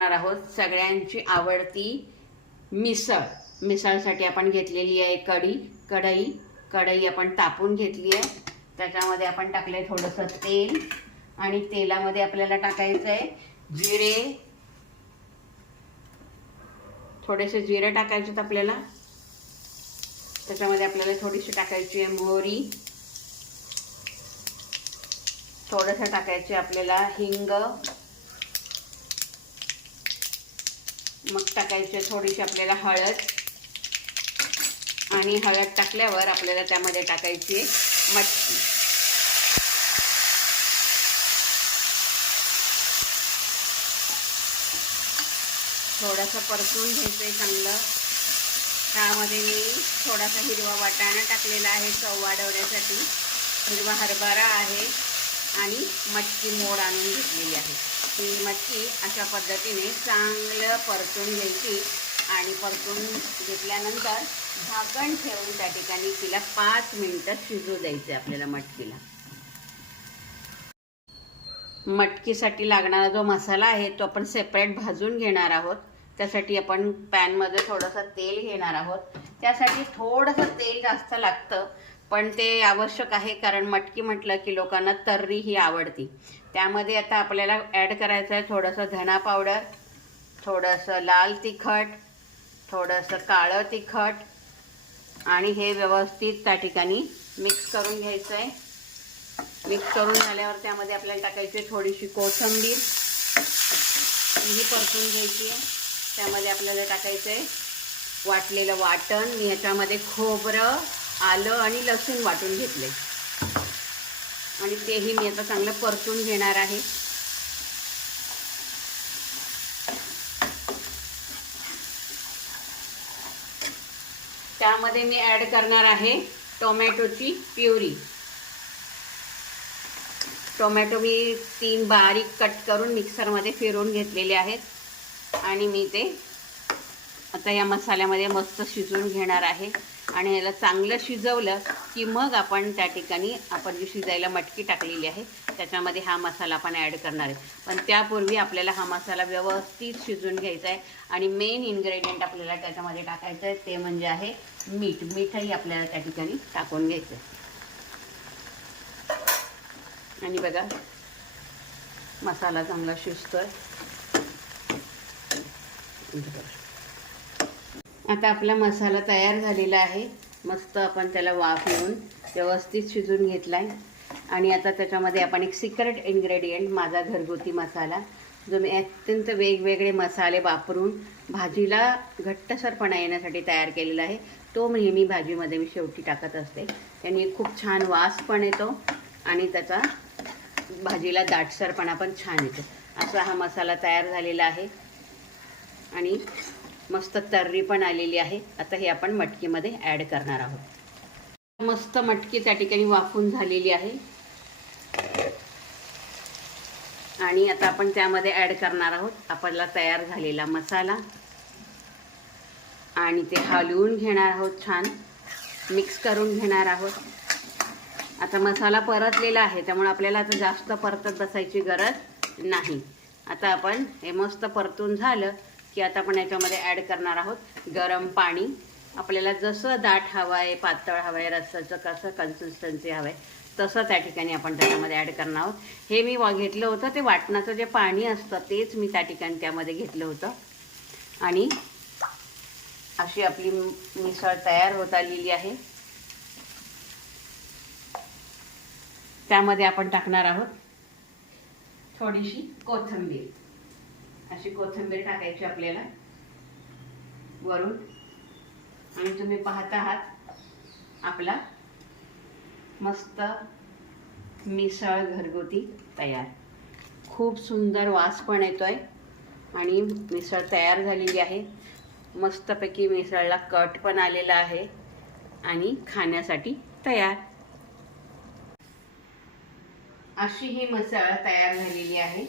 आहोत सगळ्यांची आवडती मिसळ। मिसळसाठी आपण घेतलेली आहे कढई आपण तापून घेतली आहे। त्याच्यामध्ये आपण टाकले थोडंसं तेल आणि तेलामध्ये आपल्याला टाकायचं आहे जिरे, थोडेसे जिरे टाकायचे आपल्याला। त्याच्यामध्ये आपल्याला थोडीशी टाकायची आहे मोहरी, थोडंसं टाकायचे आपल्याला हिंग, मग टाकायचे थोडीशी आपल्याला हळद आणि हळद टाकल्यावर आपल्याला त्यामध्ये टाकायची मटकी। थोडंसं परतून घ्यायचंय चांगलं। त्यामध्ये मी थोडासा हिरवा वाटाणा टाकलेला आहे चव वाढवण्यासाठी, हिरवा हरभरा आहे आणि मटकी मोड आणून घेतलेली आहे। ही मटकी अशा पद्धतीने चांगलं परतून घ्यायची आणि परतून घेतल्यानंतर झाकण ठेवून त्या ठिकाणी तिला 5 मिनिटं शिजू द्यायचे आपल्याला मटकीला। मटकीसाठी लागणारा जो मसाला आहे तो आपण सेपरेट भाजून घेणार आहोत। त्यासाठी आपण पॅन मध्ये थोडंसं तेल घेणार आहोत। त्यासाठी थोडंसं तेल जास्त लागतं, पण ते आवश्यक आहे कारण मटकी म्हटलं की लोकांना तर्री ही आवडती। त्यामध्ये आता आपल्याला ॲड करायचं आहे थोडंसं धना पावडर, थोडंसं लाल तिखट, थोडंसं काळं तिखट आणि हे व्यवस्थित त्या ठिकाणी मिक्स करून घ्यायचं आहे। मिक्स करून झाल्यावर त्यामध्ये आपल्याला टाकायची थोडीशी कोथिंबीर, ही परतून घ्यायची आहे। त्यामध्ये आपल्याला टाकायचं आहे वाटलेलं वाटण। मी ह्याच्यामध्ये खोबरं, आलं आणि लसूण वाटून घेतले आणि तेही मी आता चांगलं परतून घेणार आहे। त्यामध्ये मी ॲड करणार आहे टोमॅटोची प्युरी। टोमॅटो मी 3 बारीक कट करून मिक्सरमध्ये फिरवून घेतलेले आहेत आणि मी ते आता या मसाल्यामध्ये मस्त शिजवून घेणार आहे। आणि ह्याला चांगलं शिजवलं की मग आपण त्या ठिकाणी आपण जी शिजायला मटकी टाकलेली आहे त्याच्यामध्ये हा मसाला आपण ॲड करणार आहे। पण त्यापूर्वी आपल्याला हा मसाला व्यवस्थित शिजवून घ्यायचा आहे आणि मेन इन्ग्रेडियंट आपल्याला त्याच्यामध्ये टाकायचं आहे ते म्हणजे आहे मीठ। मीठही आपल्याला त्या ठिकाणी टाकून घ्यायचं आहे। आणि बघा मसाला चांगला शिजतोय। आता आपला मसाला तयार झालेला आहे। मस्त आपण त्याला वाफ येऊन व्यवस्थित शिजून घेतलाय आणि आता त्याच्यामध्ये आपण एक सिक्रेट इन्ग्रेडियंट, माझा घरगुती मसाला, जो मी अत्यंत वेगवेगळे मसाले वापरून भाजीला घट्टसरपणा येण्यासाठी तयार केलेला आहे, तो नेहमी भाजीमध्ये मी शेवटी टाकत असते। त्याने खूप छान वास पण येतो आणि त्याचा भाजीला दाटसरपणा पण छान येतो। असा हा मसाला तयार झालेला आहे आणि मस्त तर्री पण आलेली आहे। आता हे आपण मटकीमध्ये ॲड करणार आहोत। मस्त मटकी त्या ठिकाणी वाफून झालेली आहे आणि आता आपण त्यामध्ये ॲड करणार आहोत आपला तयार झालेला मसाला आणि ते हलवून घेणार आहोत, छान मिक्स करून घेणार आहोत। आता मसाला परतलेला आहे त्यामुळे आपल्याला आता जास्त परतत बसायची गरज नाही। आता आपण हे मस्त परतून झालं की आता आपण याच्यामध्ये ॲड करणार आहोत गरम पाणी। आपल्याला जसं दाट हवं आहे, पातळ हवं आहे, रस्साचं कसं कन्सिस्टन्सी हवं आहे तसं त्या ठिकाणी आपण त्याच्यामध्ये ॲड करणार आहोत। हे मी घेतलं होतं ते वाटणाचं जे पाणी असतं तेच मी त्या ठिकाणी त्यामध्ये घेतलं होतं आणि अशी आपली मिसळ तयार होत आलेली आहे। त्यामध्ये आपण टाकणार आहोत थोडीशी कोथिंबीर, अशी कोथिंबीर टाकायची आपल्याला वरून आणि तुम्ही पाहत आहात आपला मस्त मिसळ घरगुती तयार। खूप सुंदर वास पण येतोय आणि मिसळ तयार झालेली आहे। मस्तपैकी मिसळला कट पण आलेला आहे आणि खाण्यासाठी तयार। अशी ही मिसळ तयार झालेली आहे।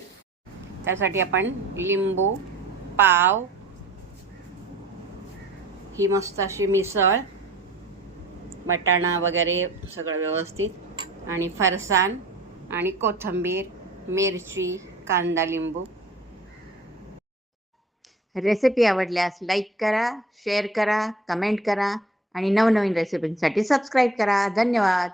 त्यासाठी आपण लिंबू, पाव, ही मस्त अशी मिसळ, वाटाणा वगैरे सगळं व्यवस्थित आणि फरसाण आणि कोथिंबीर, मिरची, कांदा, लिंबू रेसिपी आवडल्यास लाईक करा, शेअर करा, कमेंट करा आणि नवनवीन रेसिपींसाठी सबस्क्राईब करा. धन्यवाद.